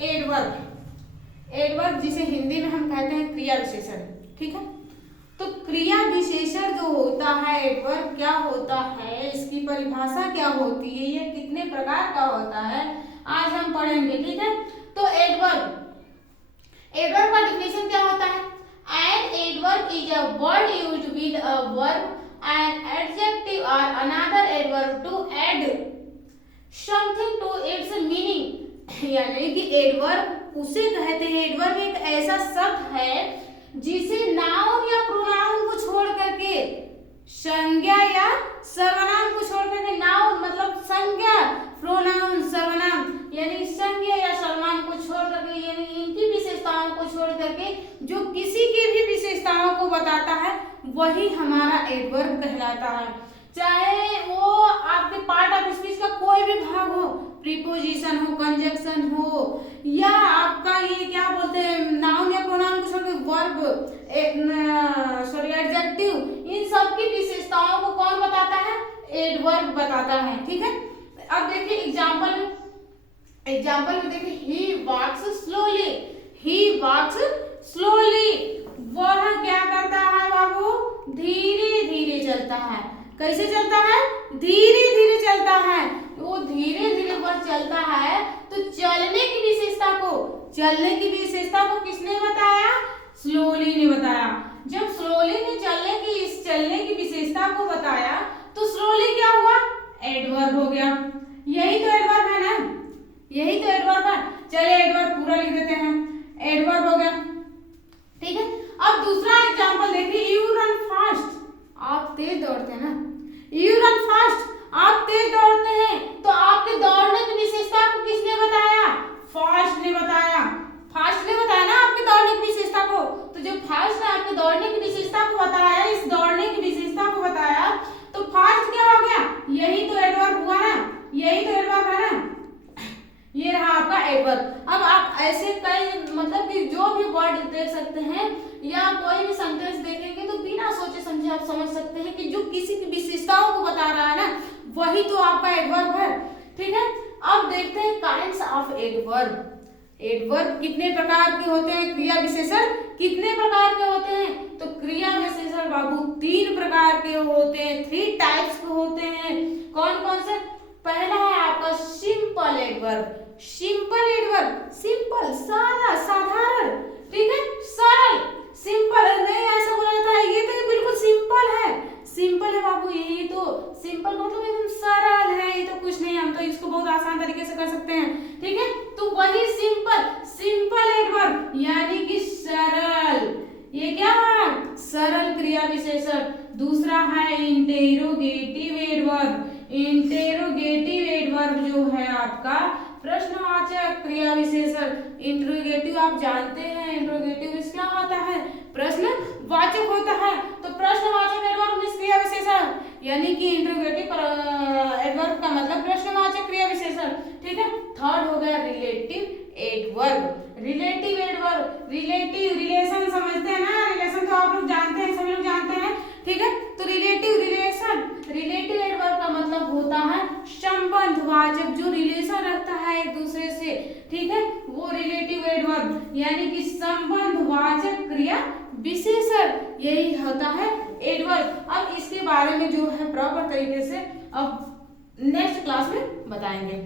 Adverb. Adverb जिसे हिंदी में हम कहते हैं क्रिया विशेषण, ठीक है। तो क्रिया विशेषण जो होता है एडवर्ब क्या होता है, इसकी परिभाषा क्या होती है, ये कितने प्रकार का होता है, आज हम पढ़ेंगे, ठीक है। तो एडवर्ब, एडवर्ब का डिफिनेशन क्या होता है? An adverb is a word used with a verb an adjective और another adverb to add something to its meaning. यानी कि एडवर्ब उसे कहते हैं, एडवर्ब एक ऐसा शब्द है जिसे नाउन या प्रोनाउन को छोड़ करके, संज्ञा या सर्वनाम को छोड़ करके, नाउन मतलब संज्ञा, प्रोनाउन सर्वनाम, यानी संज्ञा या सर्वनाम को छोड़ करके, यानी इनकी विशेषताओं को छोड़ करके जो किसी की भी विशेषताओं को बताता है वही हमारा एडवर्ब कहलाता है। चाहे वो आपके पार्ट ऑफ स्पीच का कोई भी भाग हो, प्रीपोजिशन हो, कंजक्शन हो, या आपका ये क्या बोलते हैं नाउन या प्रोनाउन को छोड़ के वर्ब, एडजेक्टिव, इन सब की विशेषताओं को कौन बताता है? एडवर्ब बताता है, ठीक है। अब देखिए एग्जांपल में देखिए, ही वॉक्स स्लोली, ही वॉक्स स्लोली, वह क्या करता है बाबू? धीरे धीरे चलता है। कैसे चलता है? धीरे धीरे चलता है। वो धीरे धीरे वह चलता है, तो चलने की विशेषता को किसने बताया? स्लोली ने बताया। जब स्लोली ने चलने की विशेषता को बताया तो स्लोली क्या हुआ? एडवर्ब हो गया। यही तो एडवर्ब है ना, यही तो एडवर्ब है। चलिए एडवर्ब पूरा लिख देते हैं, एडवर्ब हो गया, ठीक है। अब दूसरा एग्जांपल देखिए, यू रन फास्ट, आप तेज दौड़ते हैं ना, यू रन फास्ट, आप तेज दौड़ते हैं, तो आपके दौड़ने की विशेषता को किसने बताया? फास्ट ने बताया। फास्ट ने बताया ना आपके दौड़ने की विशेषता को। तो जब फास्ट ने आपके दौड़ने की विशेषता को बताया, इस दौड़ने की विशेषता को बताया, तो फास्ट क्या हो गया? यही तो एडवर्ब हुआ ना, यही तो एडवर्ब है ना, ये रहा आपका एडवर्ब। अब आप ऐसे कई मतलब कि जो भी वर्ड देख सकते हैं या कोई भी सेंटेंस देखेंगे तो बिना सोचे समझे आप समझ सकते हैं कि जो किसी की विशेषताओं को बता रहा है ना वही तो आपका एडवर्ब है, ठीक है। अब देखते हैं काइंड्स ऑफ एडवर्ब। एडवर्ब कितने प्रकार के होते हैं? क्रिया विशेषण कितने प्रकार के होते हैं? तो क्रिया विशेषण बाबू 3 प्रकार के होते हैं, 3 टाइप्स के होते हैं। कौन कौन से? पहला है आपका simple adverb. Simple adverb, simple, सादा, साधारण, ठीक है, सरल, सिंपल, नहीं ऐसा बोला जाता है ये तो बिल्कुल सिंपल है, सिंपल है बाबू, यही तो सिंपल मतलब एकदम सरल है, ये तो कुछ नहीं, हम तो इसको बहुत आसान तरीके से कर सकते हैं, ठीक है। तो वही सिंपल एडवर्ब यानी कि सरल, ये क्या है? सरल क्रिया विशेषण। दूसरा है इंटेरोगेटिव एडवर्ब। इंटेरोगेटिव एडवर्ब जो है आपका प्रश्नवाचक क्रिया विशेषण। इंट्रोगेटिव आप जानते हैं, इंट्रोगेटिव में क्या होता है? प्रश्नवाचक होता है। तो प्रश्नवाचक एडवर्ब में क्रिया विशेषण यानी कि इंट्रोगेटिव एडवर्ब का मतलब प्रश्नवाचक क्रिया विशेषण, ठीक है। थर्ड हो गया relative adverb. Relative adverb, relative, relation समझते हैं ना, रिलेशन तो आप लोग जानते हैं, सभी लोग जानते हैं, ठीक है। तो रिलेटिव रिलेशन, रिलेटिव एडवर्ब का मतलब होता है संबंधवाचक, जो रिलेशन रखता है एक दूसरे से, ठीक है, वो रिलेटिव एडवर्ब यानी कि संबंधवाचक क्रिया विशेषण, यही होता है एडवर्ब। अब इसके बारे में जो है प्रॉपर तरीके से अब नेक्स्ट क्लास में बताएंगे।